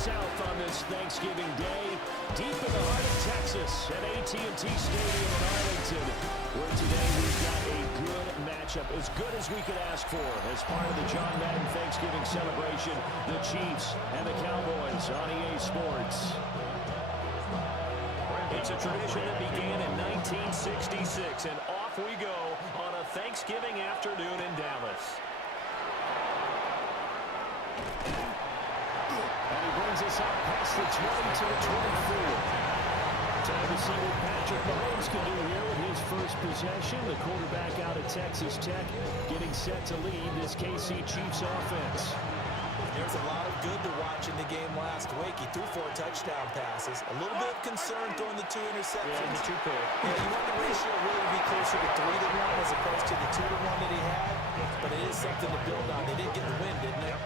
south on this Thanksgiving Day, deep in the heart of Texas at AT&T Stadium in Arlington, where today we've got a good matchup, as good as we could ask for, as part of the John Madden Thanksgiving celebration, the Chiefs and the Cowboys on EA Sports. It's a tradition that began in 1966, and off we go on a Thanksgiving afternoon in Dallas. And he brings us out past the 20 to the 24. Time to see what Patrick Mahomes can do here with his first possession. The quarterback out of Texas Tech getting set to lead this KC Chiefs offense. There's a lot of good to watch in the game last week. He threw 4 touchdown passes. A little bit of concern throwing the 2 interceptions. Yeah, the 2 pick. Yeah, you want the ratio really to be closer to 3-to-1 as opposed to the 2-to-1 that he had. But it is something to build on. They did get the win, didn't they?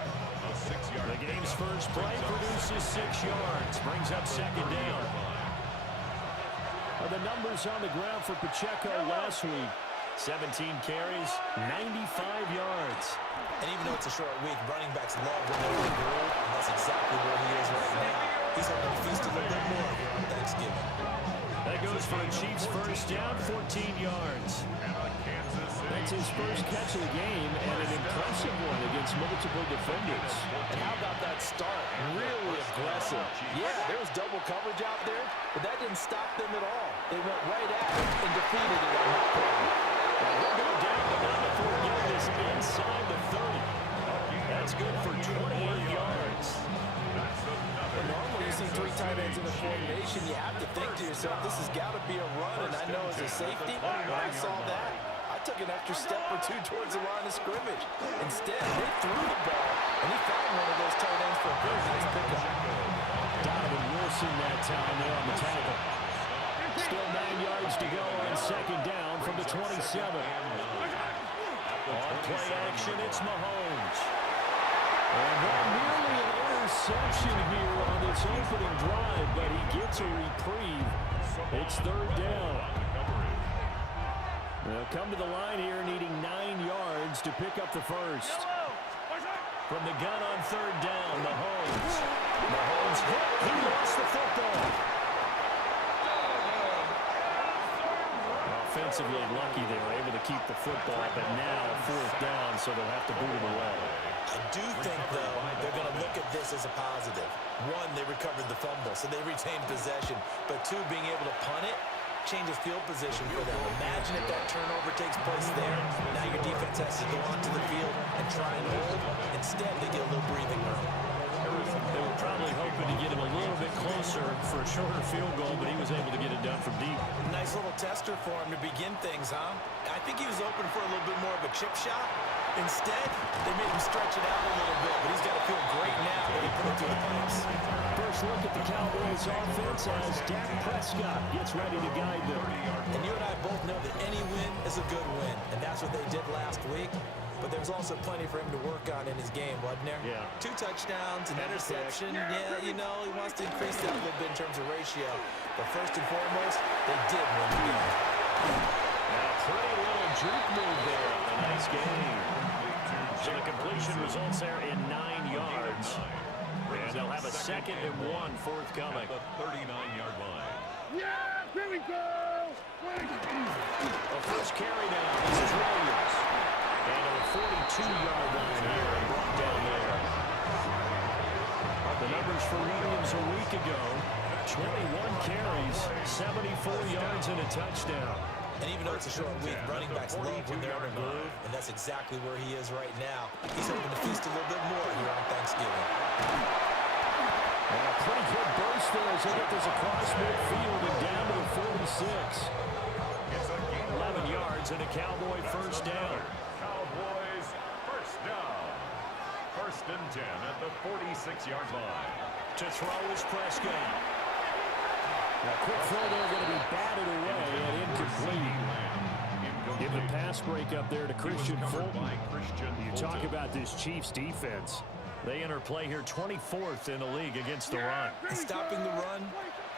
The game's first play produces 6 yards. Brings up second down. The numbers on the ground for Pacheco last week. 17 carries, 95 yards. And even though it's a short week, running backs love when they're in the groove, and that's exactly where he is right now. He's hoping to feast a little bit more here on Thanksgiving. That goes for a Chiefs first down, 14 yards. That's his first catch of the game, and an impressive one against multiple defenders. And how about that start? Really aggressive. Yeah, there was double coverage out there, but that didn't stop them at all. They went right at it and defeated it on that play. We'll go down, but not before getting this inside the 30. That's good for 28 yards. And normally you see 3 tight ends in a formation, you have to think to yourself, this has got to be a run, and I know as a safety, when I saw that, I took an extra step or 2 towards the line of scrimmage. Instead, they threw the ball, and he found one of those tight ends for a very nice pickup. Donovan Wilson that time there on the tackle. Still 9 yards to go on second down from the 27. On play action, it's Mahomes. And not nearly an interception here on this opening drive, but he gets a reprieve. It's third down. They'll come to the line here needing 9 yards to pick up the first. From the gun on third down, Mahomes. Mahomes hit. He lost the football. Offensively lucky they were able to keep the football, but now fourth down, so they'll have to boot it away. I do think, though, they're going to look at this as a positive. 1, they recovered the fumble, so they retained possession. But 2, being able to punt it changes field position for them. Imagine if that turnover takes place there. Now your defense has to go onto the field and try and hold. Instead, they get a little breathing room. They were probably hoping to get him a little bit closer for a shorter field goal, but he was able to get it done from deep. Nice little tester for him to begin things, huh? I think he was open for a little bit more of a chip shot. Instead, they made him stretch it out a little bit, but he's got to feel great now when he put it through the pipes. First look at the Cowboys offense as Dak Prescott gets ready to guide them. And you and I both know that any win is a good win, and that's what they did last week. But there's also plenty for him to work on in his game, wasn't there? Yeah. 2 touchdowns, an interception. Yeah, you know, he wants to increase that a little bit in terms of ratio. But first and foremost, they did win the game. A pretty little juke move there. A nice game. So the completion results there in 9 yards. And they'll have a 2nd and 1 forthcoming. The 39-yard line. Yeah, here we go! The first carry down. This is Williams. And a 42-yard line here and brought down there. The numbers for Williams a week ago, 21 carries, 74 yards and a touchdown. And even though it's a short week, running backs love when they're in a groove, and that's exactly where he is right now. He's hoping to feast a little bit more here on Thanksgiving. And a pretty good burst there as he hit this across midfield and down to the 46. 11 yards and a Cowboy first down. Cowboys first down. 1st and 10 at the 46-yard line. To throw is Prescott. Now, quick throw there going to be batted away and incomplete. Give the pass break up there to Christian Fulton. You talk about this Chiefs defense. They enter play here 24th in the league against the run. And stopping the run,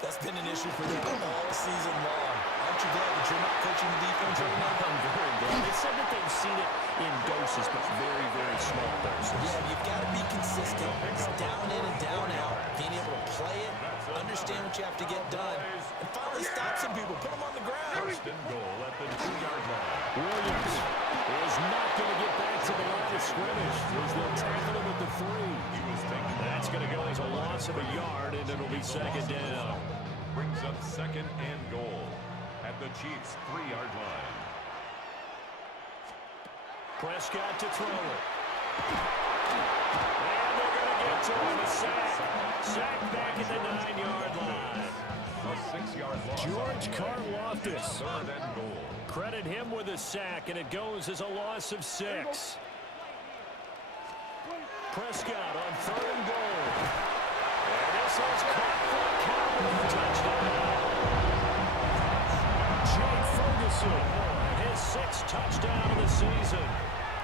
that's been an issue for them all season long. Aren't you glad that you're not coaching the defense right now? I'm very glad. They said that they've seen it in doses, but very, very small doses. Yeah, you've got to be consistent. It's down in and down out. Being able to play it, understand what you have to get done, and finally stop some people, put them on the ground. First and goal at the 2-yard line. Williams is not going to get back to the line of scrimmage as they'll tackle him at the 3. He was taken That's going to go as a loss of a yard, and it'll be second down. Brings up second and goal at the Chiefs' 3-yard line. Prescott to throw it. And they're going to get to him, a sack. Sack back at the 9-yard line. A 6-yard loss. George Karlaftis. Third and goal. Credit him with a sack, and it goes as a loss of 6. Prescott on 3rd and goal. And this is caught for a Cowboys touchdown. Jake Ferguson, his 6th touchdown of the season.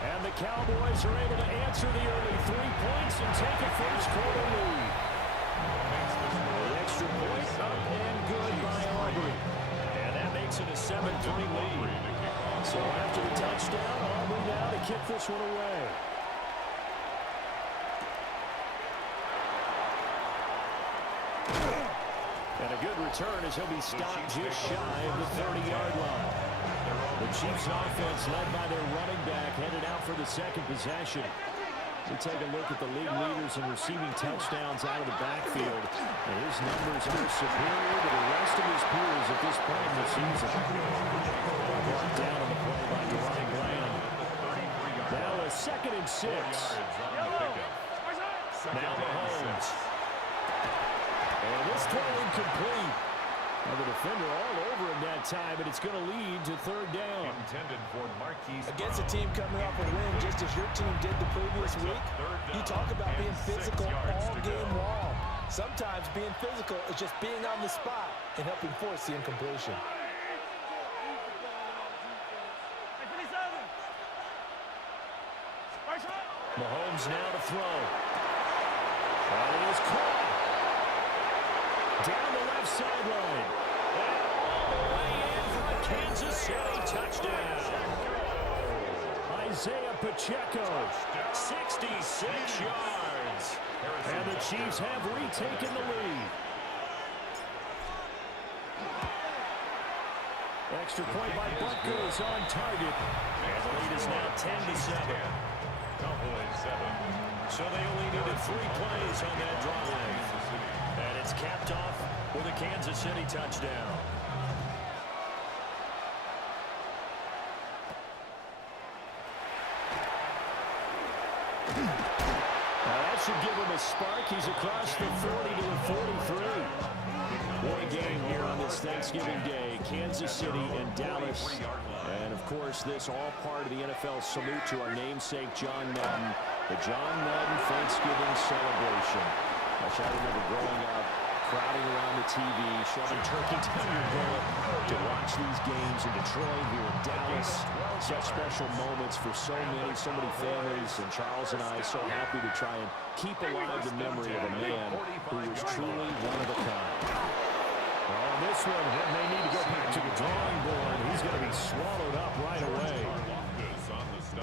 And the Cowboys are able to answer the early 3 points and take a first-quarter lead. The extra point up and good by Aubrey. And that makes it a 7-3 lead. So after the touchdown, Aubrey now to kick this one away. And a good return as he'll be stopped just shy of the 30-yard line. The Chiefs offense led by their running back headed out for the second possession. We take a look at the league leaders in receiving touchdowns out of the backfield. And his numbers are superior to the rest of his peers at this point in the season. Brought down on the play by Deron Bland. Now a 2nd and 6. Now Mahomes. And this throw incomplete. Now the defender all over him that time, but it's going to lead to 3rd down. Intended for Marquise Against a team coming off a win just as your team did the previous week, you talk about being physical all game long. Sometimes being physical is just being on the spot and helping force the incompletion. Mahomes now to throw. And he is caught. Down the left sideline. And all the way in for a Kansas City touchdown. Isaiah Pacheco, 66 yards. And the Chiefs have retaken the lead. Extra point by Butker is on target. And the lead is now 10-7. Cowboys 7. So they only needed 3 plays on that drive. And it's capped off with a Kansas City touchdown. Now that should give him a spark. He's across the 40 to the 43. What a game here on this Thanksgiving Day. Kansas City and Dallas. And, of course, this all part of the NFL salute to our namesake, John Madden. The John Madden Thanksgiving celebration. Gosh, I remember growing up, crowding around the TV, shoving turkey down your gullet to watch these games in Detroit, here in Dallas. Such special moments for so many families, and Charles and I so happy to try and keep alive the memory of a man who was truly one of a kind. Well, on this one, they need to go back to the drawing board. He's going to be swallowed up right away.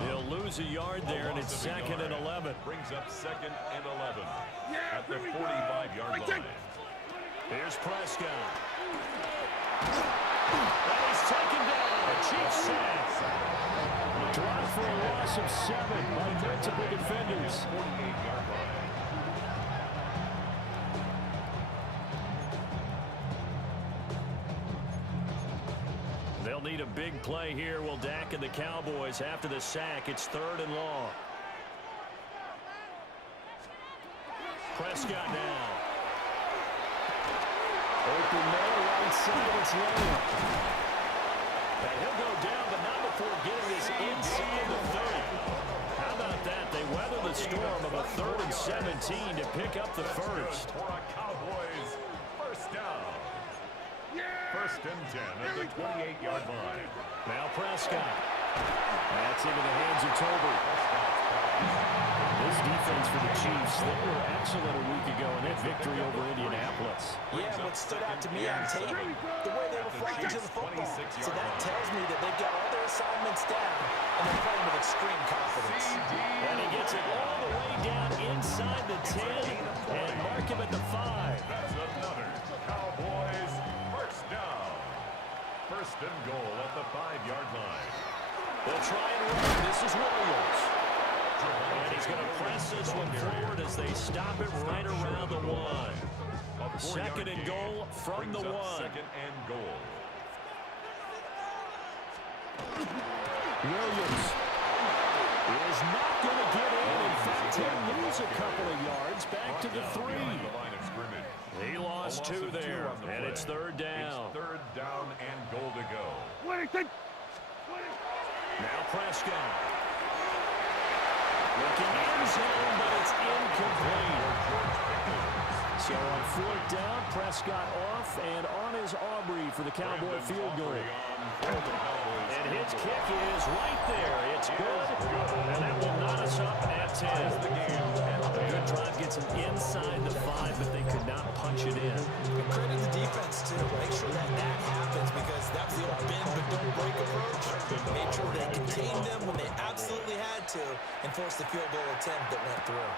He'll lose a yard there, and it's 2nd and 11. Brings up 2nd and 11 at the 45-yard line. Here's Prescott. And he's taken down. A Chiefs sack. Drop for a loss of 7 by multiple defenders. 48-yard line. They'll need a big play here. Will Dak and the Cowboys after the sack. It's 3rd and long. Prescott now. Open man, right side, it's Lamb. And he'll go down, but not before getting this inside the 30. How about that? They weather the storm of a 3rd and 17 to pick up the first. For a Cowboys first down. 1st and 10 at the 28-yard line. Now Prescott. That's into the hands of Tober. This defense for the Chiefs, they were excellent a week ago in that victory over Indianapolis. Yeah, what stood out to me on tape, the way they were flying to the football. So that tells me that they've got all their assignments down, and they're playing with scream confidence. And he gets it all the way down inside the 10 and mark him at the 5. That's another Cowboys first down. First and goal at the 5-yard line. They'll try and run. This is Williams. And he's going to press this one forward as they stop it right around the 1. Second and goal from the 1. Second and goal. Williams is not going to get in. In fact, he'll lose a couple of yards back to the 3. He lost 2 there, and it's third down. It's third down and goal to go. Now Prescott. Looking in zone, but it's incomplete. So on fourth down, Prescott off, and on is Aubrey for the Cowboy field goal. And his kick is right there. It's good, and that will knot us up at 10. A good drive gets him inside the 5, but they could not punch it in. And credit the defense, too. Make sure that happens, because that was the old bend but don't break approach. Made sure they contained them when they absolutely had to and forced the field goal attempt that went through.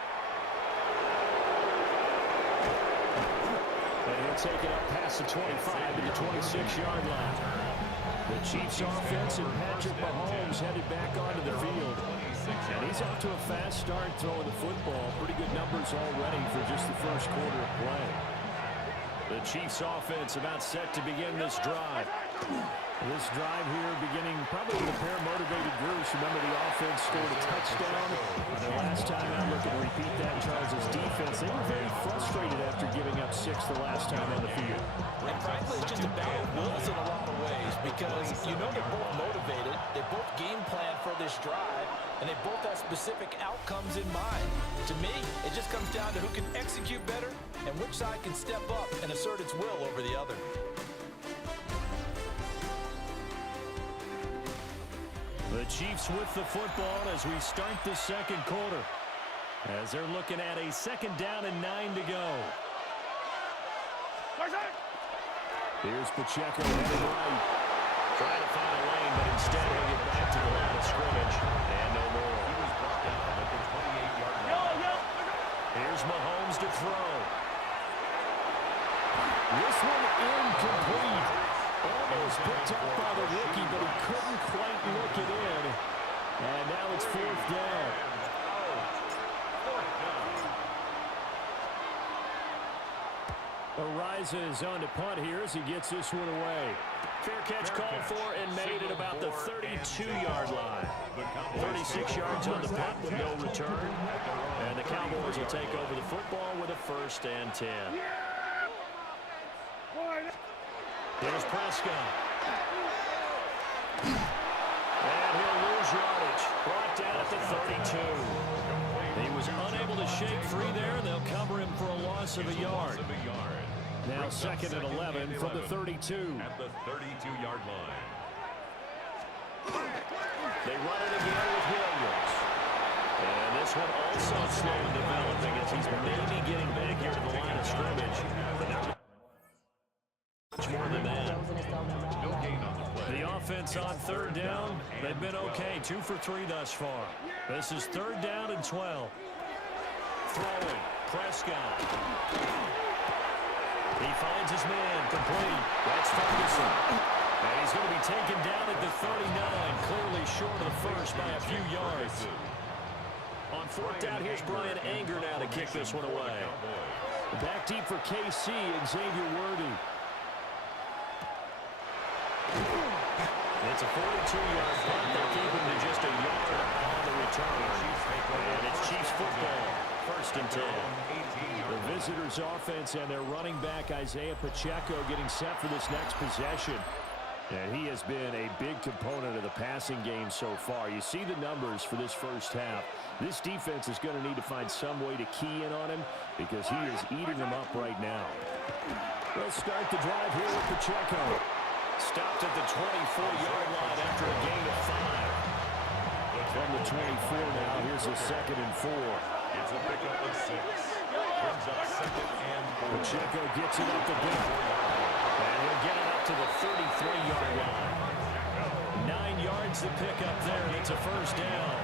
And he'll take it up past the 25 to the 26-yard line. The Chiefs offense and Patrick Mahomes headed back onto the field. And he's off to a fast start throwing the football. Pretty good numbers already for just the first quarter of play. The Chiefs offense about set to begin this drive. This drive here beginning probably with a pair of motivated groups. Remember, the offense scored a touchdown. And the last time out, looking to repeat that, Charles' defense, they were very frustrated after giving up 6 the last time on the field. And frankly, it's just a battle of wills in a lot of ways, because you know they're both motivated, they both game plan for this drive, and they both have specific outcomes in mind. To me, it just comes down to who can execute better and which side can step up and assert its will over the other. The Chiefs with the football as we start the second quarter, as they're looking at a second down and 9 to go. Here's Pacheco headed right. Trying to find a lane, but instead he'll get back to the line of scrimmage. And no more. He was brought down at the 28-yard line. Here's Mahomes to throw. This one incomplete. Almost picked up by the rookie, but he couldn't quite look it in. And now it's fourth down. Arises on to punt here as he gets this one away. Fair catch called for and made at about the 32-yard line. 36 yards on the punt with no return. And the Cowboys will take over the football with a first and 10. Here's Prescott. And he'll lose yardage. Brought down at the 32. He was unable to shake free there. They'll cover him for a loss of a yard. Now second and 11 from the 32. At the 32-yard line. They run it again with Williams. And this one also slow in developing as he's maybe getting back here to the line of scrimmage. But not much more than that. The offense on third down, they've been okay. 2 for 3 thus far. This is third down and 12. Throwing, Prescott. He finds his man, complete. That's Ferguson. And he's going to be taken down at the 39, clearly short of the first by a few yards. On fourth down, here's Brian Anger now to kick this one away. Back deep for KC, Xavier Worthy. It's a 42-yard punt. They'll keep him to just a yard on the return. And it's Chiefs football, first and 10. The visitors' offense and their running back, Isaiah Pacheco, getting set for this next possession. And he has been a big component of the passing game so far. You see the numbers for this first half. This defense is going to need to find some way to key in on him because he is eating them up right now. They'll start the drive here with Pacheco. Stopped at the 24-yard line after a gain of 5. From the 24 now, here's a second and 4. It's a pickup of 6. Brings up second and 4. Pacheco gets it up the gut. And he'll get it up to the 33-yard line. 9 yards makes the pickup there, and it's a first down.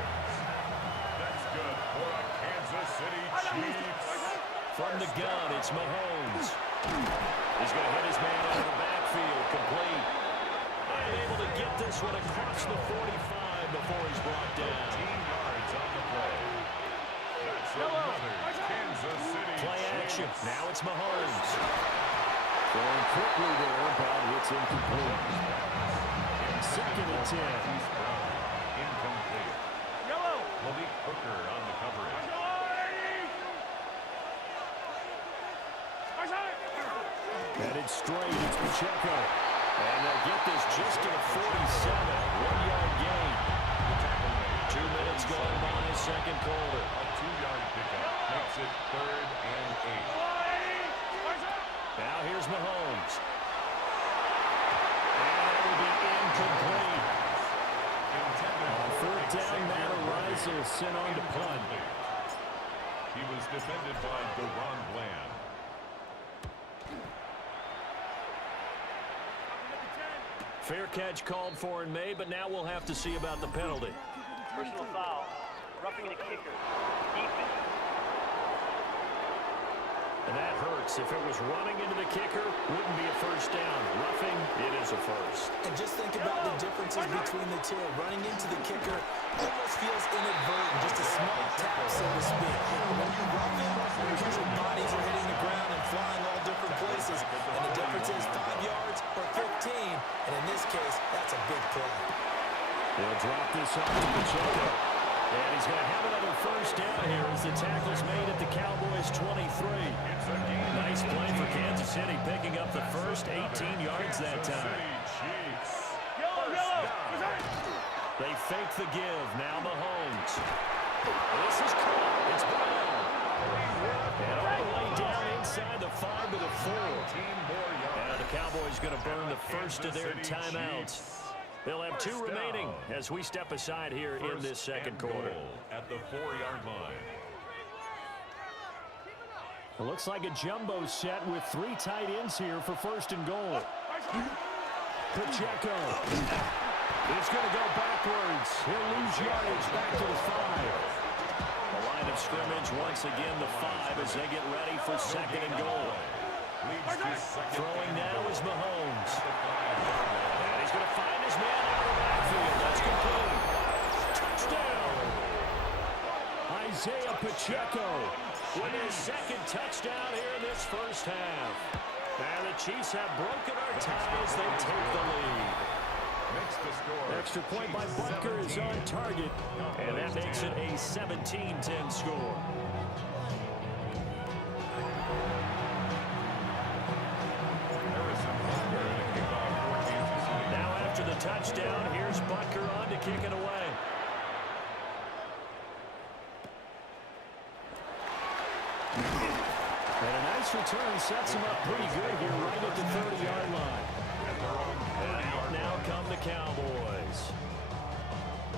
That's good for a Kansas City Chiefs. From the gun, it's Mahomes. He's going to hit his man out of the backfield, complete. And able to get this one across the 45 before he's brought down. 13 yards on the play. That's another Kansas City Play action. Chiefs. Now it's Mahomes. Going quickly there, but it's incomplete. Second and 10. Incomplete. Malik Hooker on the coverage. Headed straight, it's Pacheco. And they'll get this just to the 47. 1-yard gain. 2 minutes gone by, second quarter. A 2-yard pickup makes it 3rd and 8. Now here's Mahomes. And that will be incomplete. On 4th down, Matt Ariza will sent on to punt. He was defended by Deron Bland. Fair catch called for and made, but now we'll have to see about the penalty. Personal foul. Roughing the kicker. Defense. And that hurts. If it was running into the kicker, wouldn't be a first down. Roughing, it is a first. And just think about the differences between the two. Running into the kicker almost feels inadvertent, just a small tap, so to speak. When you rough it, usually bodies are hitting the ground and flying all different places. And the difference is 5 yards or 15. And in this case, that's a big play. They'll drop this off to Pacheco. And he's going to have another first down here as the tackle's made at the Cowboys' 23. Nice play for Kansas City, picking up the first 18 yards that time. They fake the give. Now Mahomes. This is caught. It's Brown. And all the way down inside the 5 to the 4. And the Cowboys going to burn the first of their timeouts. They'll have 2 remaining as we step aside here in this second quarter. At the 4-yard line. It looks like a jumbo set with 3 tight ends here for first and goal. Pacheco. It's going to go backwards. He'll lose yardage back to the 5. The line of scrimmage once again the 5 as they get ready for second and goal. Throwing now is Mahomes. And he's going to find his man out of the backfield. That's complete. Touchdown. Isaiah Pacheco with his second touchdown here in this first half. And the Chiefs have broken our ties. They take the lead. Extra point by Butker is on target. And that makes it a 17-10 score. Now after the touchdown, here's Butker on to kick it away. And a nice return sets him up pretty good here right at the 30-yard line. And out now come the Cowboys.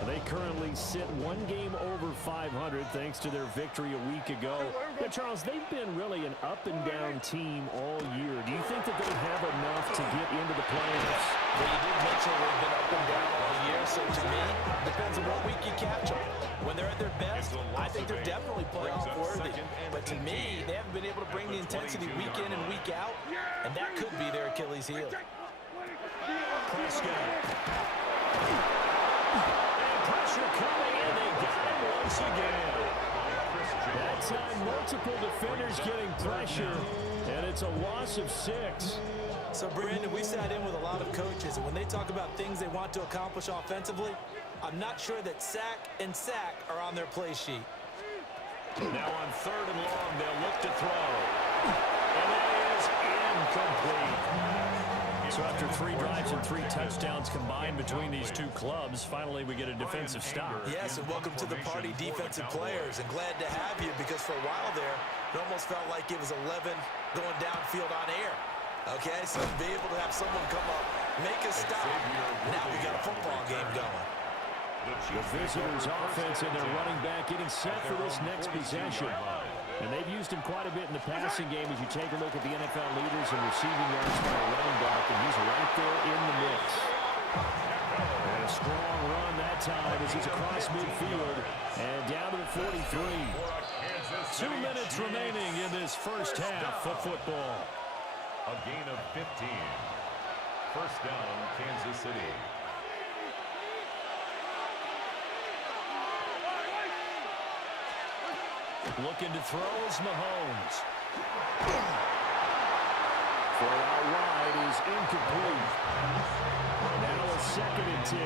They currently sit 1 game over 500 thanks to their victory a week ago. But, Charles, they've been really an up-and-down team all year. Do you think that they have enough to get into the playoffs? Well, you did mention they've been up and down all year, so to me, depends on what week you catch them. When they're at their best, I think they're definitely playoff worthy. But to me, they haven't been able to bring the intensity week in and week out, and that could be their Achilles heel. Prescott. And pressure coming, and they got him once again. That time, multiple defenders getting pressure, and it's a loss of 6. So, Brandon, we sat in with a lot of coaches, and when they talk about things they want to accomplish offensively, I'm not sure that sack and sack are on their play sheet. Now on 3rd and long, they'll look to throw. And that is incomplete. So after 3 drives and 3 touchdowns combined between these 2 clubs, finally we get a defensive stop. Yes, and welcome to the party, defensive players, and glad to have you because for a while there, it almost felt like it was 11 going downfield on air. Okay, so to be able to have someone come up, make a stop, now we got a football game going. The visitors' offense and their running back getting set for this next possession. And they've used him quite a bit in the passing game as you take a look at the NFL leaders in receiving yards by a running back, and he's right there in the mix. And a strong run time as he's across midfield and down to the 43. 2 minutes remaining in this first half of football. A gain of 15. First down, Kansas City. Looking to throw is Mahomes. Throw out wide is incomplete. Now a 2nd and 10.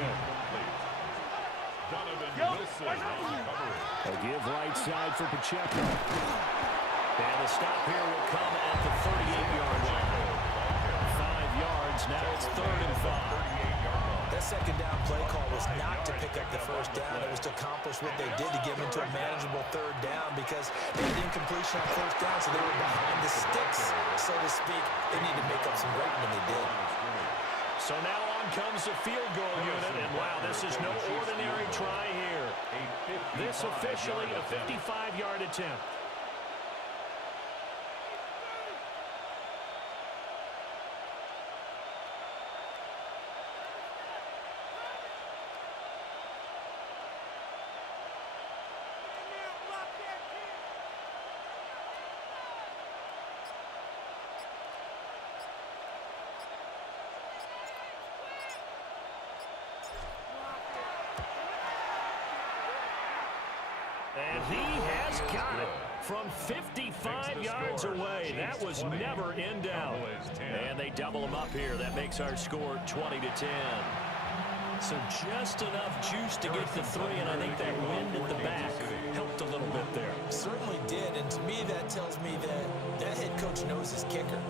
Donovan Wilson on coverage. A give right side for Pacheco. And the stop here will come at the 38-yard line. 5 yards. Now it's 3rd and 5. That second down play call was not to pick up the first down. It was to accomplish what they did to get into a manageable 3rd down because they had incompletion on 1st down, so they were behind the sticks, so to speak. They need to make up some ground, and they did. So now on comes the field goal unit, and wow, this is no ordinary try here. This officially a 55-yard attempt. And he has got it from 55 yards away. That was never in doubt. And they double him up here. That makes our score 20-10. So just enough juice to get the 3, and I think that wind at the back helped a little bit there. Certainly did, and to me that tells me that head coach knows his kicker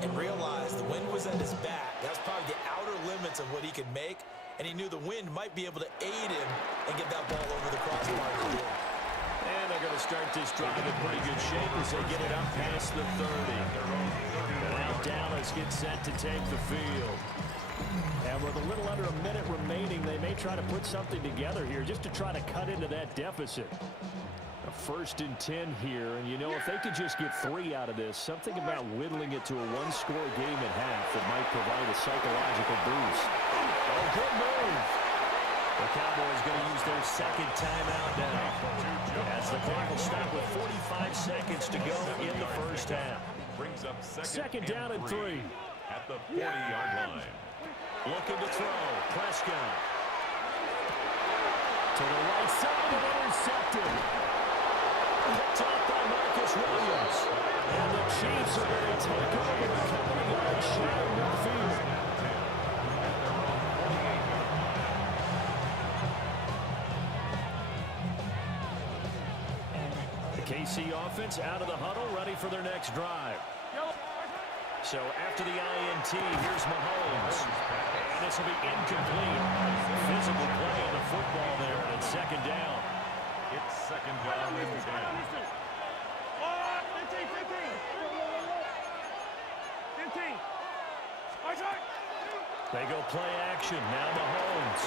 and realized the wind was at his back. That's probably the outer limits of what he could make, and he knew the wind might be able to aid him and get that ball over the crossbar. And they're going to start this drive in pretty good shape as they get it up past the 30. Now Dallas gets set to take the field. And with a little under a minute remaining, they may try to put something together here just to try to cut into that deficit. A 1st and 10 here, and you know, if they could just get 3 out of this, something about whittling it to a 1-score game at half that might provide a psychological boost. Oh, good move. The Cowboys going to use their 2nd timeout now, as the clock will stop with 45 seconds to go in the first half. Brings up 2nd down and 3. At the 40-yard line. Looking to throw. Prescott. To the right side and intercepted. Picked up by Marcus Williams. And the Chiefs are going to take over a couple of yards shy of midfield. The KC offense out of the huddle, ready for their next drive. So after the INT, here's Mahomes. And this will be incomplete. Physical play on the football there, and 2nd down. It's 2nd down and 10. 15. They go play action. Now Mahomes.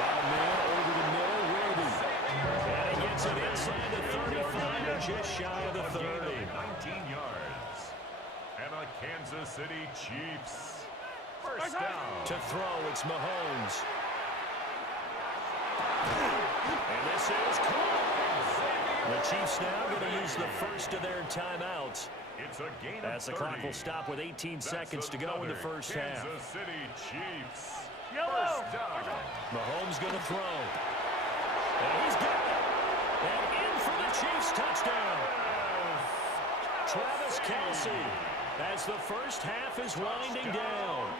Got a man over the middle. Worthy. And he gets it inside the 35, just shy of the 30. 19 yards. And a Kansas City Chiefs. First down. To throw, it's Mahomes. And this is caught. The Chiefs now going to use the first of their timeouts. It's a gain as the clock will stop with 18 seconds to go in the first half. Kansas City Chiefs. Yellow. First down. Mahomes going to throw. And he's got it. And in for the Chiefs touchdown. Travis Kelce, as the first half is winding down.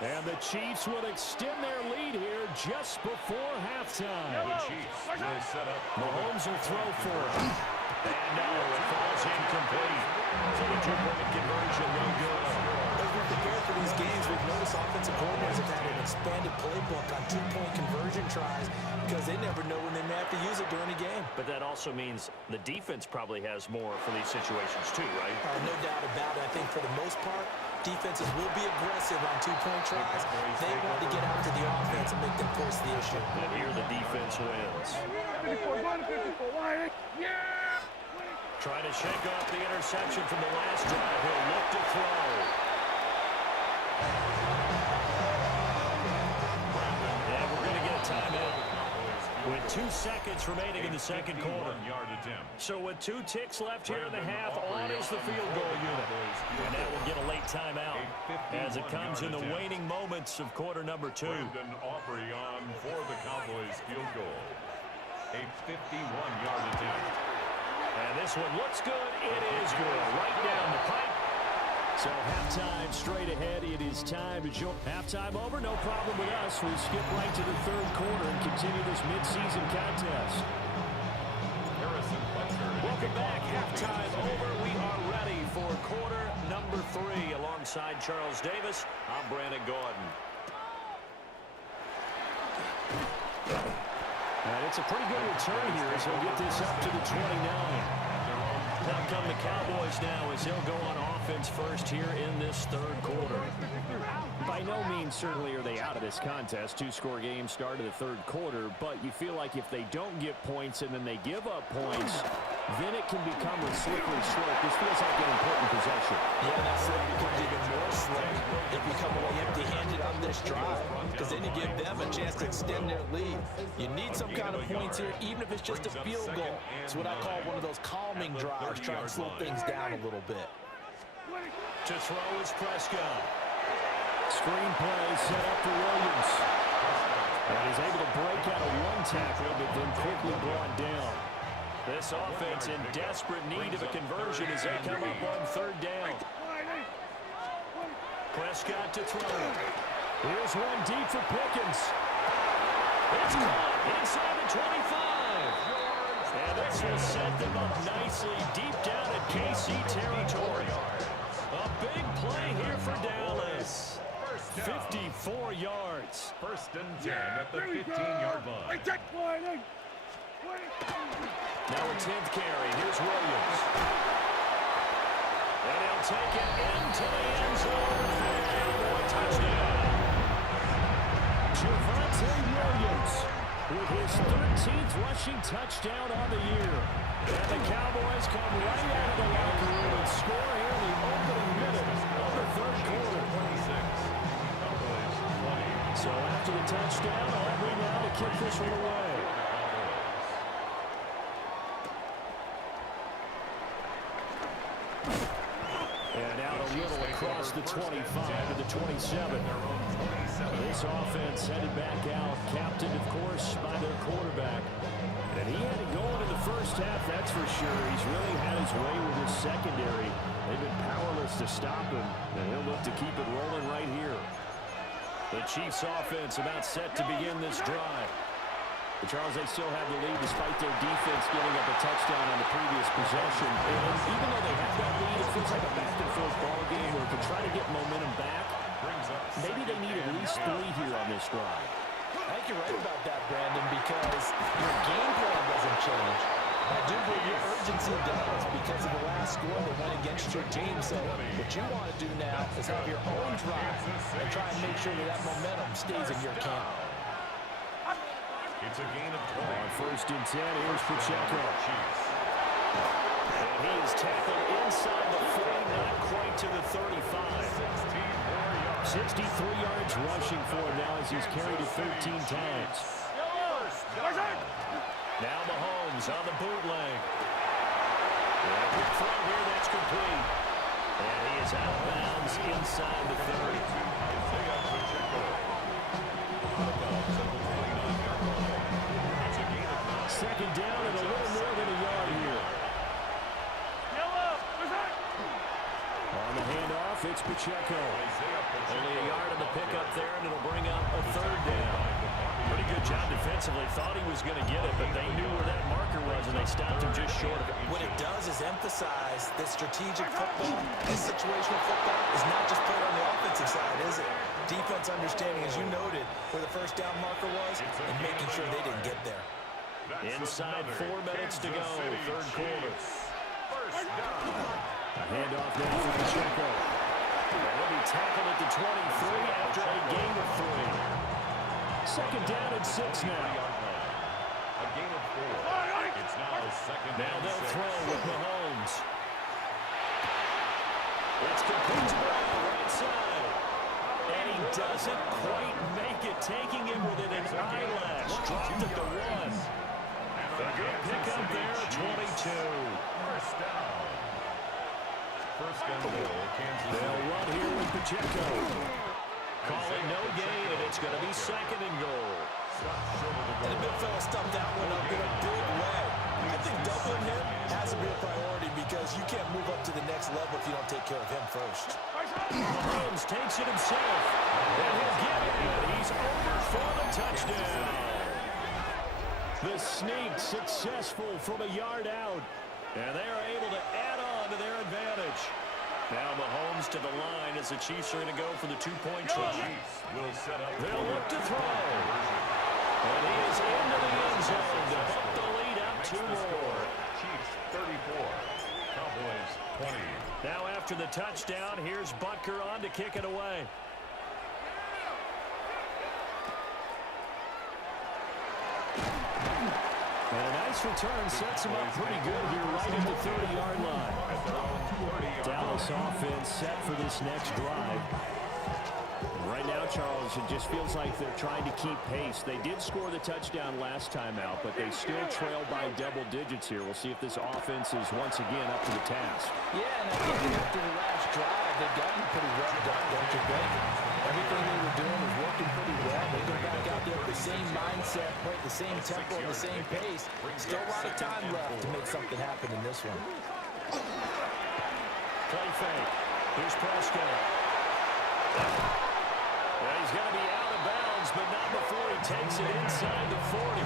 And the Chiefs will extend their lead here just before halftime. The Chiefs will set up. Mahomes will throw for it. And no, it falls incomplete. So the 2-point conversion, no good. As we prepare for these games, we've noticed offensive coordinators have had an expanded playbook on 2-point conversion tries because they never know when they may have to use it during a game. But that also means the defense probably has more for these situations too, right? No doubt about it. I think for the most part, defenses will be aggressive on 2-point tries. They want to get after the offense and make them force the issue. And here the defense wins. 54. Trying to shake off the interception from the last drive. He'll look to throw. And we're going to get a timeout. With 2 seconds remaining in the second quarter. 51-yard attempt. So with 2 ticks left here in the half, on is the field goal unit. And that will get a late timeout as it comes in the waning moments of quarter number 2. Brandon Aubrey on for the Cowboys field goal. A 51-yard attempt. And this one looks good. It is good. Right down the pipe. So halftime straight ahead. It is time to join. Halftime over. No problem with us. We'll skip right to the third quarter and continue this midseason contest. Welcome back. Halftime over. We are ready for quarter number 3. Alongside Charles Davis, I'm Brandon Gordon. And it's a pretty good return here as he'll get this up to the 29. Now come the Cowboys now as they'll go on offense first here in this third quarter. By no means certainly are they out of this contest. 2-score game start of the third quarter, but you feel like if they don't get points and then they give up points, then it can become a slippery slope. This feels like an important possession. Yeah, that slope becomes even more slow if you come away empty-handed on this drive, because then you give them a chance to extend their lead. You need some kind of points here, even if it's just a field goal. It's what I call one of those calming drives, trying to slow things down a little bit. To throw is Prescott. Screen play set up for Williams. And he's able to break out of one tackle, but then quickly brought down. This offense in desperate need of a conversion as they come up on third down. Prescott to throw. Here's one deep for Pickens. It's caught inside the 25. And this will set them up nicely deep down in KC territory. A big play here for Dallas. 54 yards. First and 10 at the 15-yard line. Now a 10th carry. Here's Williams. And he'll take it into the end zone for the Cowboy touchdown. Javonte Williams with his 13th rushing touchdown on the year. And the Cowboys come right out of the locker room and score here in the opening minute of the third quarter. 26. So after the touchdown, Aubrey now to kick this one away. And out a little across the 25 to the 27. This offense headed back out, captained, of course, by their quarterback. And he had it going in the first half, that's for sure. He's really had his way with his secondary. They've been powerless to stop him, and he'll look to keep it rolling right here. The Chiefs offense about set to begin this drive. But Charles, they still have the lead despite their defense giving up a touchdown on the previous possession. And even though they have that lead, it feels like a back-and-forth ball game where to try to get momentum back, maybe they need at least 3 here on this drive. I think you're right about that, Brandon, because your game plan doesn't change. I do believe your urgency does because of the last score that went against your team. So what you want to do now is have your own drive and try and make sure that that momentum stays in your camp. It's a gain of 20. On first and 10, here's Pacheco. And he is tackled inside the 40, not quite to the 35. 63 yards rushing for him now as he's carried it 13 times. Now Mahomes on the bootleg. And a good throw here, that's complete. And he is out of bounds inside the 30. Second down and a little more than a yard here. On the handoff, it's Pacheco. Only a yard on the pickup there, and it'll bring up a third down. Pretty good job defensively. Thought he was going to get it, but they knew where that marker was, and they stopped him just short of it. What it does is emphasize that strategic football, this situational football, is not just played on the offensive side, is it? Defense understanding, as you noted, where the first down marker was, and making sure they didn't get there. Inside 4 minutes to go, third quarter. A handoff now for Pacheco. And he'll be tackled at the 23 after a gain of 3. Second down and 6 now. A gain of 4. It's now second Now and they'll 6. throw with Mahomes. It's complete to Brown, right side. And he doesn't quite make it, taking him within an eyelash. Dropped at the 1. there, 22. First down. First and goal, Kansas City. They'll run here with Pacheco. Call it no gain, and it's going to be second and goal. And the big fella stuffed that one up in a big way. I think doubling him has to be a priority because you can't move up to the next level if you don't take care of him first. Mahomes takes it himself, and he'll get it. He's over for the touchdown. The sneak successful from a yard out, and they are able to add on to their advantage. Now Mahomes to the line as the Chiefs are going to go for the two-point try. They'll look to throw. And he is into the end zone to bump the lead out 2 more. Chiefs 34, Cowboys 20. Now after the touchdown, here's Butker on to kick it away. And a nice return sets him up pretty good here right at the 30-yard line. Dallas offense set for this next drive. Right now, Charles, it just feels like they're trying to keep pace. They did score the touchdown last time out, but they still trail by double digits here. We'll see if this offense is once again up to the task. Yeah, and I think after the last drive, they've gotten pretty revved up, don't you think? Everything they were doing was working pretty well. They go back out there with the same mindset, play at the same tempo, and the same pace. Still a lot of time left to make something happen in this one. Play fake. Here's Prescott. Well, he's going to be out of bounds, but not before he takes it inside the 40.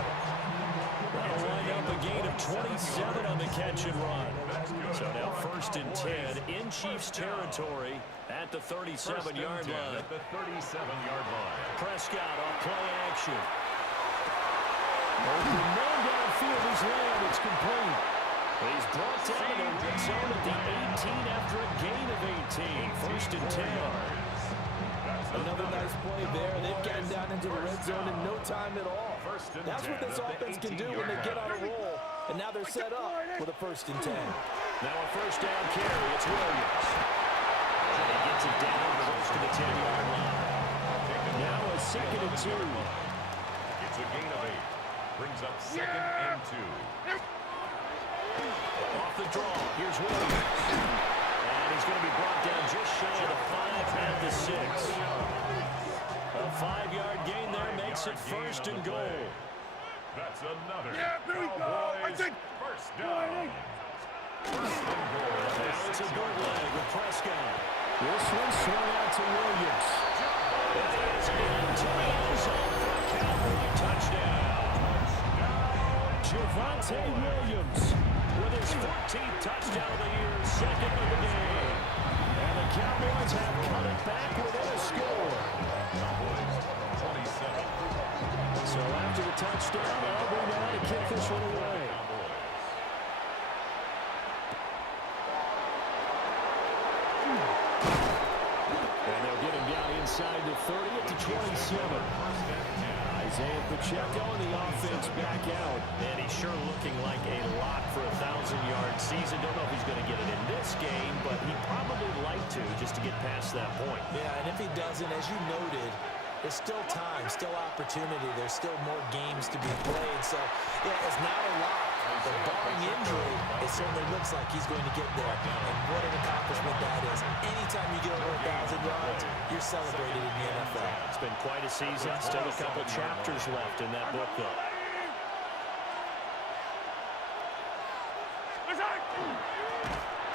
That'll wind up a gain of 27 on the catch and run. So now 1st and 10 in Chiefs territory at the 37-yard line. At the 37-yard line. Prescott off play action. Open man downfield is land. It's complete. He's brought down in the red zone at the 18 after a gain of 18. 1st and 10. Another nice play there. They've gotten down into the red zone in no time at all. That's what this offense can do when they get on a roll. And now they're set up with a 1st and 10. Now a 1st down carry. It's Williams. And he gets it down close to the 10-yard line. Now a 2nd and 2. It's a gain of 8. Brings up 2nd and 2. Off the draw. Here's Williams. And he's going to be brought down just shy of the 5 at the 6. A 5-yard gain there makes it 1st and goal. That's another. Yeah, there we go. Cowboys first down. First and goal. Now it's a bootleg with Prescott. This one swung out to Williams. It is into the end zone for a Cowboy touchdown. Javonte Williams with his 14th touchdown of the year, 2nd of the game. And the Cowboys have cut it back within a score. Cowboys 27. So after the touchdown, Aubrey now to kick this one away. And they'll get him down inside the 30 at the 27. Isaiah Pacheco and the offense back out. And he's sure looking like a lock for a 1,000-yard season. Don't know if he's going to get it in this game, but he'd probably like to just to get past that point. Yeah, and if he doesn't, as you noted, there's still time, still opportunity. There's still more games to be played. So, yeah, it's not a lot. But barring injury, it certainly looks like he's going to get there. And what an accomplishment that is. Anytime you get over 1,000 yards, you're celebrated in the NFL. It's been quite a season. Still a couple chapters left in that book, though.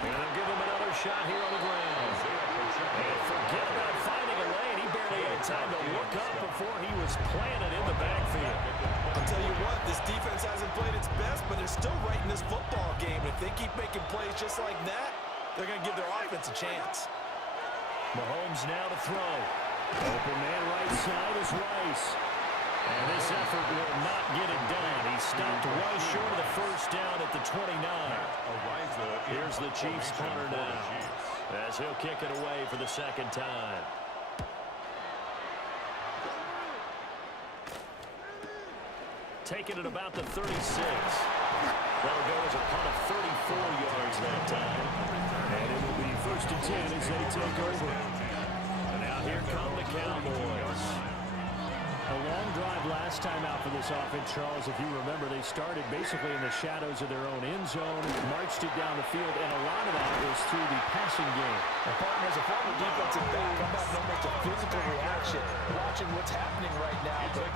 And they'll give him another shot here on the ground. And forget about finding a lane. He barely had time to look up before he was planted in the backfield. I'll tell you what, this defense hasn't played its best, but they're still right in this football game. If they keep making plays just like that, they're going to give their offense a chance. Mahomes now to throw. Open man right side is Rice. And this effort will not get it done. He stopped right short of the 1st down at the 29. Here's the Chiefs punter now, as he'll kick it away for the 2nd time. Taking it about the 36. That'll go as a punt of 34 yards that time. And it will be 1st and 10 as they take over. And now here come the Cowboys. A long drive last time out for this offense, Charles. If you remember, they started basically in the shadows of their own end zone, marched it down the field, and a lot of that was through the passing game. And partner, as a former defensive back, I'm not known much a physical reaction watching what's happening right now. But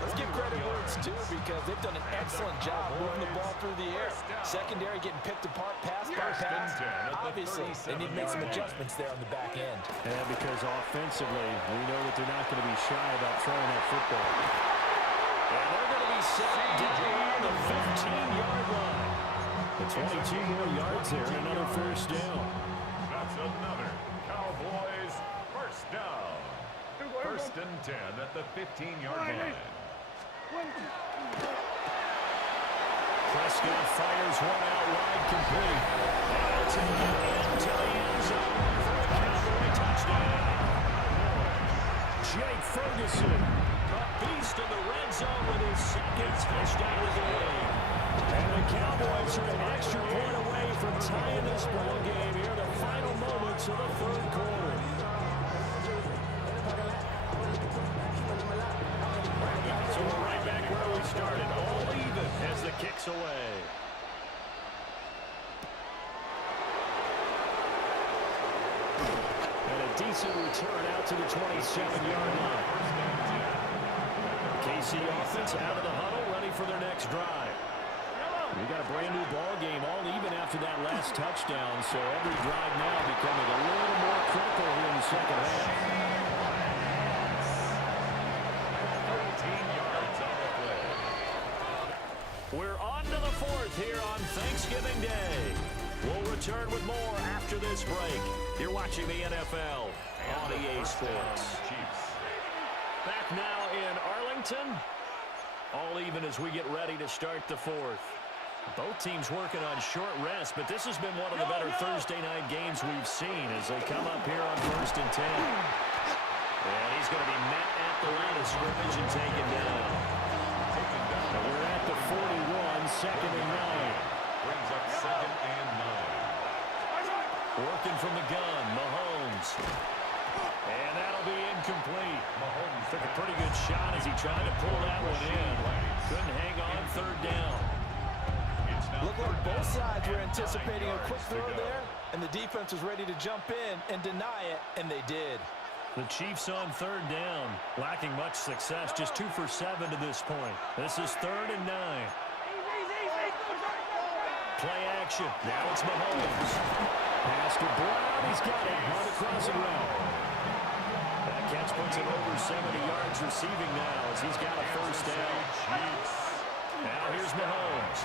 let's give credit where it's due because they've done an excellent job moving the ball through the air. Secondary getting picked apart pass by pass. Obviously, they need to make some adjustments there on the back end. And because offensively, we know that they're not going to be shy about throwing that football. And they're going to be set down on the 15-yard line. The 22 more yards there, and another first down. That's another Cowboys first down. First and 10 at the 15-yard line. Prescott fires one out wide, complete. And to the end zone for a Cowboy touchdown. Jake Ferguson, a beast in the red zone with his second touchdown of the game. And the Cowboys are an extra point away from tying this ball game here in the final moments of the third quarter. So we're right back where we started, all even as the kick's away. And a decent return out to the 27-yard line. KC offense out of the huddle, ready for their next drive. We got a brand new ball game, all even after that last touchdown, so every drive now becoming a little more critical here in the second half. 13 yards on the play. We're on to the fourth here on Thanksgiving Day. We'll return with more after this break. You're watching the NFL on EA Sports. Chiefs. Back now in Arlington. All even as we get ready to start the fourth. Both teams working on short rest, but this has been one of the better Thursday night games we've seen as they come up here on first and 10. And he's going to be met at the line of scrimmage and taken down. And we're at the 41, second and 9. Brings up second and 9. Working from the gun, Mahomes. And that'll be incomplete. Mahomes Took a pretty good shot as he tried to pull that one in. Couldn't hang on, third down. Looked like both sides were anticipating a quick throw there, and the defense was ready to jump in and deny it, and they did. The Chiefs on third down, lacking much success, just 2 for 7 to this point. This is third and 9. Play action. Now it's Mahomes. Pass to Brown. He's got it on the crossing route. That catch puts him over 70 yards receiving now as he's got a first down. Now here's Mahomes.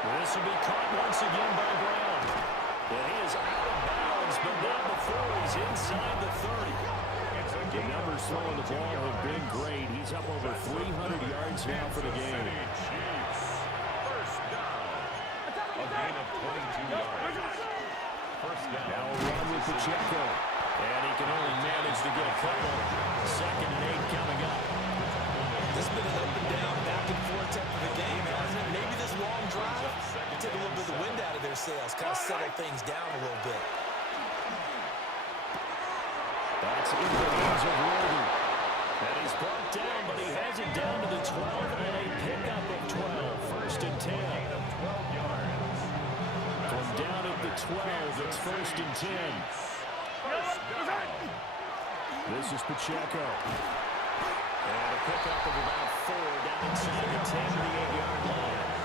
This will be caught once again by Brown. And he is out of bounds, but not before he's inside the 30. The numbers throwing the ball have been great. He's up over 300 yards now for the game. First down. A gain of 22 yards. First down. Now a run with Pacheco. And he can only manage to get a couple. Second and 8 coming up. This has been an up and down, back and forth type of a game, hasn't it? Maybe this long drive take a little bit of the wind out of their sails, kind of settle things down a little bit. That's in the hands of Worthy. And he's brought down, but he has it down to the 12 and a pickup of 12. First and 10. From down at the 12, it's first and 10. This is Pacheco. And a pickup of about 4 down inside the 10 to the 8-yard line.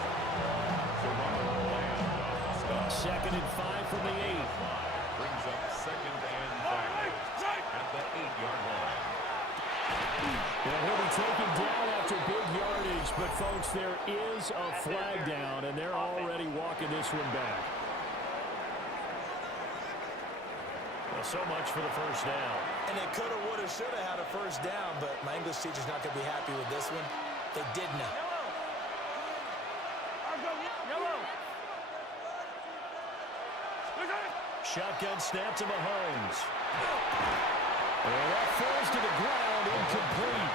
Second and 5 from the 8. Brings up second and 5 at the 8-yard line. And he'll be taken down after big yardage, but folks, there is a flag down, and they're already walking this one back. Well, so much for the first down. And they could have, would have, should have had a first down, but my English teacher's not going to be happy with this one. They did not. Shotgun snap to Mahomes. And that falls to the ground, incomplete.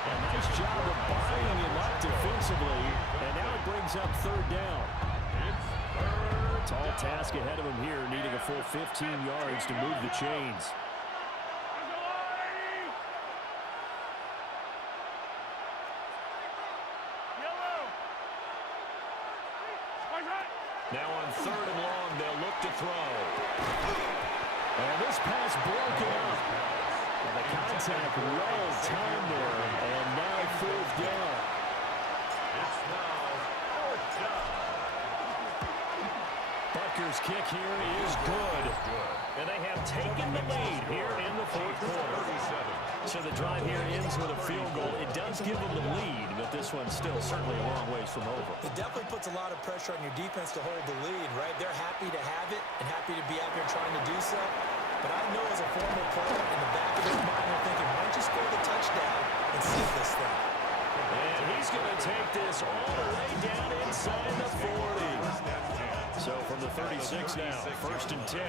A nice job of buying him up defensively, and now it brings up third down. Tall task ahead of him here, needing a full 15 yards to move the chains. Now on 3rd and long, they'll look to throw. And this pass broken up. And the contact well timed there. And now 4th down. It's now 4th down. Butker's kick here is good. And they have taken the lead here in the 4th quarter. So the drive here ends with a field goal. It does give them the lead, but this one's still certainly a long ways from over. It definitely puts a lot of pressure on your defense to hold the lead, right? They're happy to have it and happy to be out there trying to do so. But I know as a former player, in the back of his mind, they're thinking, why don't you score the touchdown and seal this thing? And he's going to take this all the way down inside the 40. So from the 36 now, 1st and 10.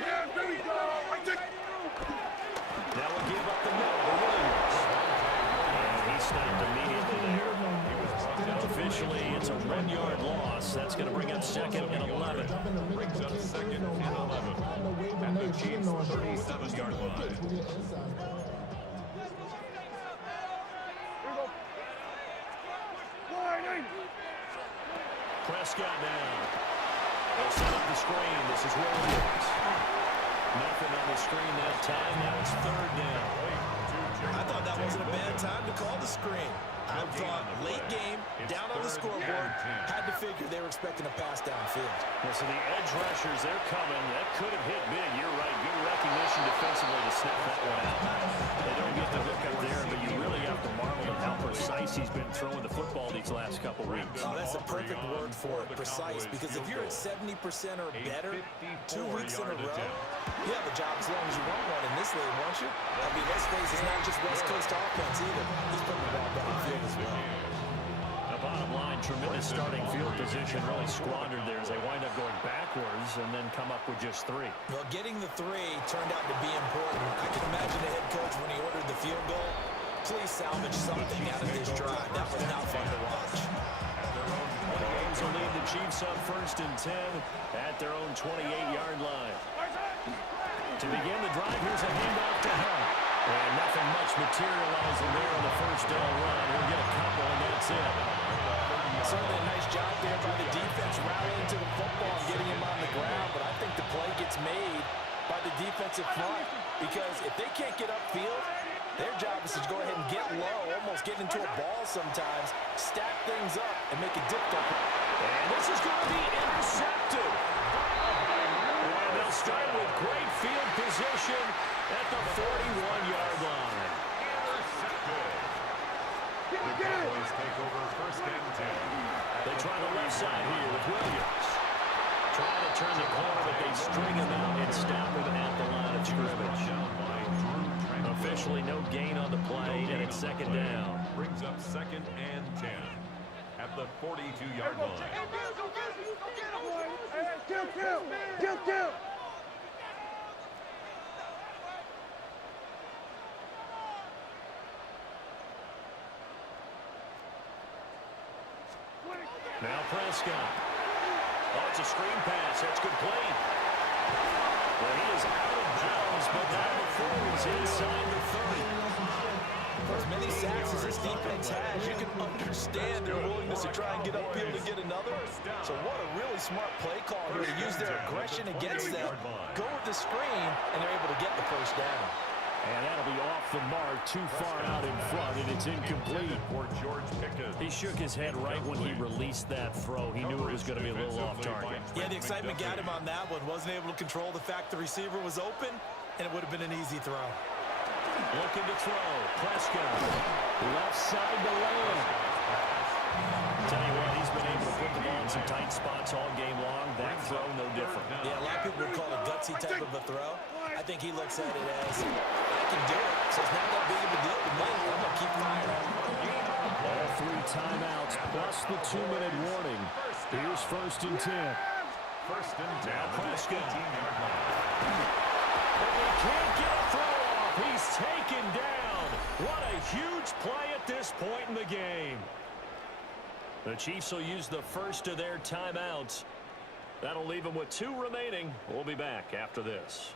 Yeah, there we go. Now we'll give up the middle to Williams. And he snapped immediately there. Now officially, it's a 1-yard loss. That's going to bring up 2nd and 11. Brings up 2nd and 11. At the Chiefs' 37-yard line. Prescott now. They'll set up the screen. This is Williams. Nothing on the screen that time. Now it's 3rd down. I thought that wasn't a bad time to call the screen. I thought late game, down on the scoreboard, had to figure they were expecting a pass downfield. Well, so the edge rushers, they're coming. That could have hit big. You're right. Good recognition defensively to snap that one out. They don't get the hook up there, but you really have to marvel at how precise he's been throwing the football these last couple weeks. Oh, that's a perfect word for it, precise, because if you're at 70% or better 2 weeks in a row, you have a job as long as you want one in this league, won't you? I mean, let's face it, it's not just West Coast offense either. He's putting the ball downfield as well. The bottom line, tremendous starting field position, really squandered there as they wind up going backwards and then come up with just 3. Well, getting the 3 turned out to be important. I can imagine the head coach when he ordered the field goal. Please salvage something out of this drive. That was not fun to watch. Mahomes will lead the Chiefs up 1st and 10 at their own 28-yard line. To begin the drive, here's a handoff to Hunt. And nothing much materializing there on the 1st down run. He'll get a couple, and that's it. Certainly a nice job there by the defense rallying to the football and getting him on the ground, but I think the play gets made by the defensive front because if they can't get upfield, their job is to go ahead and get low, almost get into a ball sometimes, stack things up, and make it difficult. And this is going to be intercepted. And they'll start with great field position at the 41-yard line. Intercepted. The Cowboys take over 1st and 10. They try the left side here with Williams. Trying to turn the corner, but they string him out and stop him at the line of scrimmage. Officially no gain on the play, and it's 2nd down. Brings up 2nd and 10 at the 42-yard line. Kill. Now Prescott. Oh, it's a screen pass. That's complete. Well, he is out of bounds, but now the forward's inside the 30. For as many sacks as this defense has, you can understand their willingness to try and get upfield and get another. So what a really smart play call here to use their aggression against them, go with the screen, and they're able to get the 1st down. And that'll be off the mark, too far out in front, and it's incomplete. For George Pickens. He shook his head right when he released that throw. He knew it was going to be a little off target. Yeah, the excitement got him on that one. Wasn't able to control the fact the receiver was open, and it would have been an easy throw. Looking to throw. Prescott. Left side to land. Tell you what, he's been able to put the ball in some tight spots all game long. That throw, no different. Yeah, a lot of people would call it a gutsy type of a throw. I think he looks at it as, I can do it, so it's not that big of a deal to me. I'm going to keep firing. All 3 timeouts plus the 2-minute warning. Here's 1st and 10. 1st and 10. Now Prescott. 18-yard line. And he can't get a throw off. He's taken down. What a huge play at this point in the game. The Chiefs will use the first of their timeouts. That'll leave them with 2 remaining. We'll be back after this.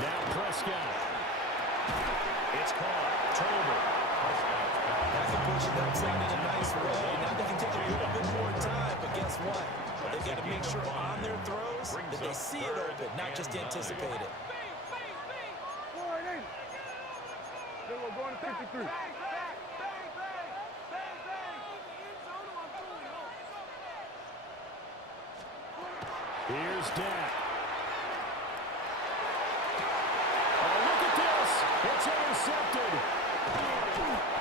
Now Prescott. It's caught. Tolbert. That's a push it outside in a nice way. Now they can take a little bit more time, but guess what? They've got to make sure on their throws that they see it open, not just anticipate it. Then we're going to 53. Here's Dak. Oh, look at this. It's intercepted.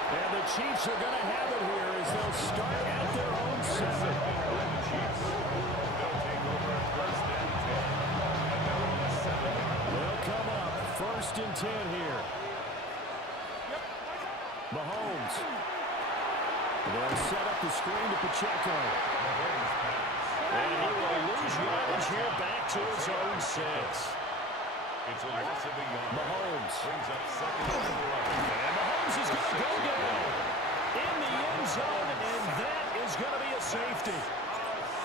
And the Chiefs are going to have it here as they'll start at their own 7. They'll come up 1st and 10 here. Mahomes. They'll set up the screen to Pacheco. And he will lose yardage here back to his own 6. It's a loss of a yard. Mahomes. Brings up 2nd and 11. And Mahomes is going to go down in the end zone, and that is going to be a safety.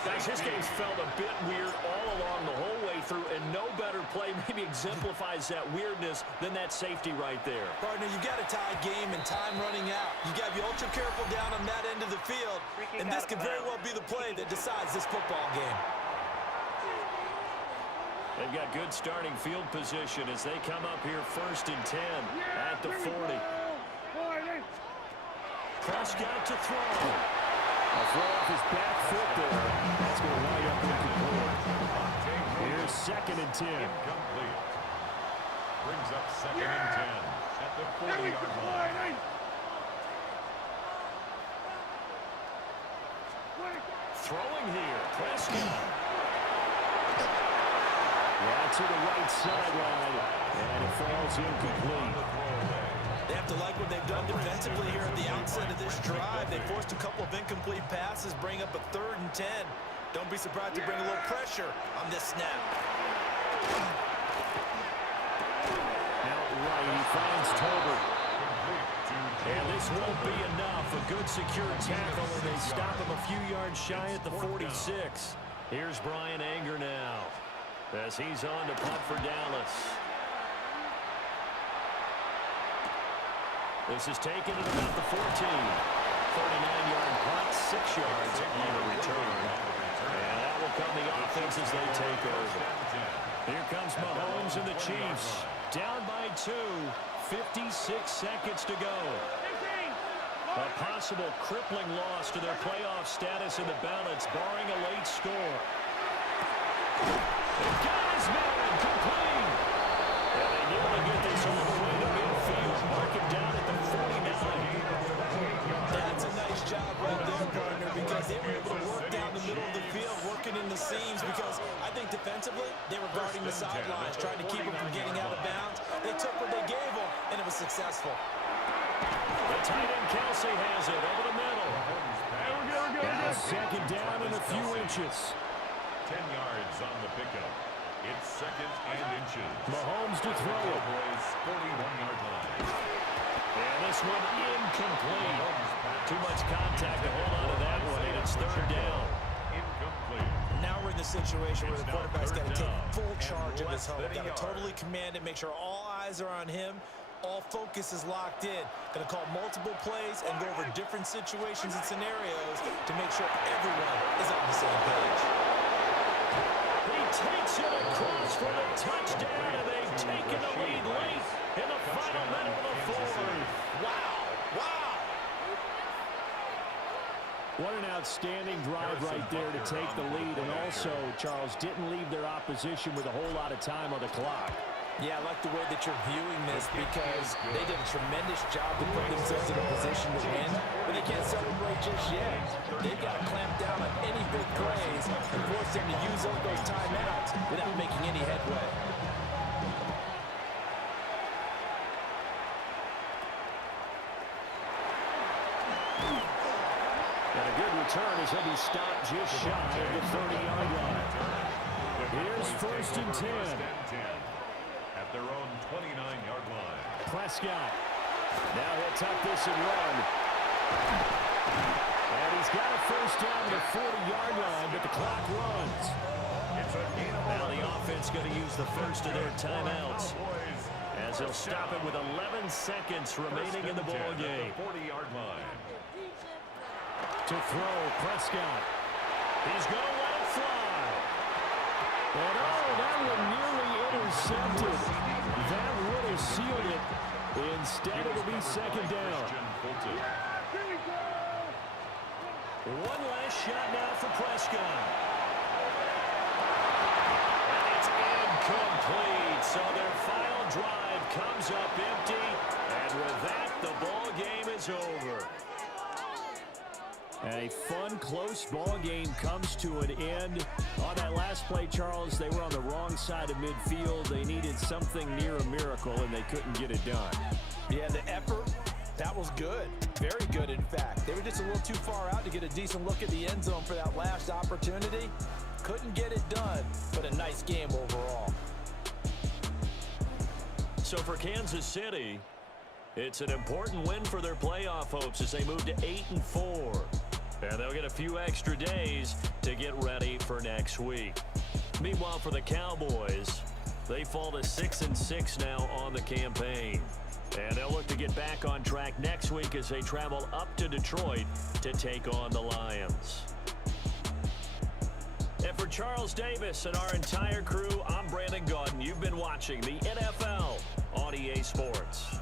Guys, this game's felt a bit weird all along the whole way through, and no better play maybe exemplifies that weirdness than that safety right there. Partner, you've got a tie game and time running out. You've got to be ultra careful down on that end of the field, and this could very well be the play that decides this football game. They've got good starting field position as they come up here 1st and 10 at the 40. Prescott to throw. A throw off his back foot there. That's going to wind up incomplete. Here's 2nd and 10. Incomplete. Brings up 2nd and 10 at the 40-yard line. Throwing here. Prescott. Yeah, to the right sideline. And it falls incomplete. They have to like what they've done defensively here at the outset of this drive. They forced a couple of incomplete passes, bring up a 3rd and 10. Don't be surprised to bring a little pressure on this snap. Out right, he finds Tolbert. And this won't be enough. A good secure tackle, and they stop him a few yards shy at the 46. Here's Brian Anger now as he's on to punt for Dallas. This is taken at about the 14. 39-yard punt, 6 yards on the return. And that will come the offense as they take over. Here comes Mahomes and the Chiefs. Down by 2, 56 seconds to go. A possible crippling loss to their playoff status in the balance, barring a late score. They've got his man, complete. And they nearly get this all the way to midfield. Mark him down at the 49. That's a nice job right there, partner, because they were able to work down the middle of the field, working in the seams, because I think defensively, they were guarding the sidelines, trying to keep them from getting out of bounds. They took what they gave them, and it was successful. The tight end Kelsey has it over the middle. Now 2nd down and a few inches. 10 yards on the pickup. It's 2nd and inches. Mahomes to throw it. Cowboys 41-yard line. And this one incomplete. Too much contact to hold on to that one, and it's 3rd down. Incomplete. Now we're in the situation where the quarterback's got to take full charge of his home. Got to totally command it, make sure all eyes are on him. All focus is locked in. Going to call multiple plays and go over different situations and scenarios to make sure everyone is on the same page. He takes it across for the touchdown, and they've taken the lead late in the final minute of the 4th. Wow. Wow. What an outstanding drive right there to take the lead, and also, Charles, didn't leave their opposition with a whole lot of time on the clock. Yeah, I like the way that you're viewing this because they did a tremendous job to put themselves in a position to win, but they can't celebrate just yet. They've got to clamp down on any big plays and force them to use up those timeouts without making any headway. And a good return as he'll be stopped just shy of the 30-yard line. Here's 1st and 10. At their own 29-yard line. Prescott. Now he'll tuck this and run. And he's got a 1st down at the 40-yard line, but the clock runs. It's a gain of Now the offense going to use the first of their timeouts. as he'll stop it with 11 seconds remaining in the ball game. 40-yard line. To throw, Prescott. He's going to let it fly. And that one nearly intercepted. That would have sealed it. Instead, it'll be second down. One last shot now for Prescott. And it's incomplete. So their final drive comes up empty. And with that, the ball game is over. A fun, close ball game comes to an end. On that last play, Charles, they were on the wrong side of midfield. They needed something near a miracle, and they couldn't get it done. Yeah, the effort, that was good. Very good, in fact. They were just a little too far out to get a decent look at the end zone for that last opportunity. Couldn't get it done, but a nice game overall. So for Kansas City, it's an important win for their playoff hopes as they move to 8-4. And they'll get a few extra days to get ready for next week. Meanwhile, for the Cowboys, they fall to 6-6 now on the campaign. And they'll look to get back on track next week as they travel up to Detroit to take on the Lions. And for Charles Davis and our entire crew, I'm Brandon Gaudin. You've been watching the NFL on EA Sports.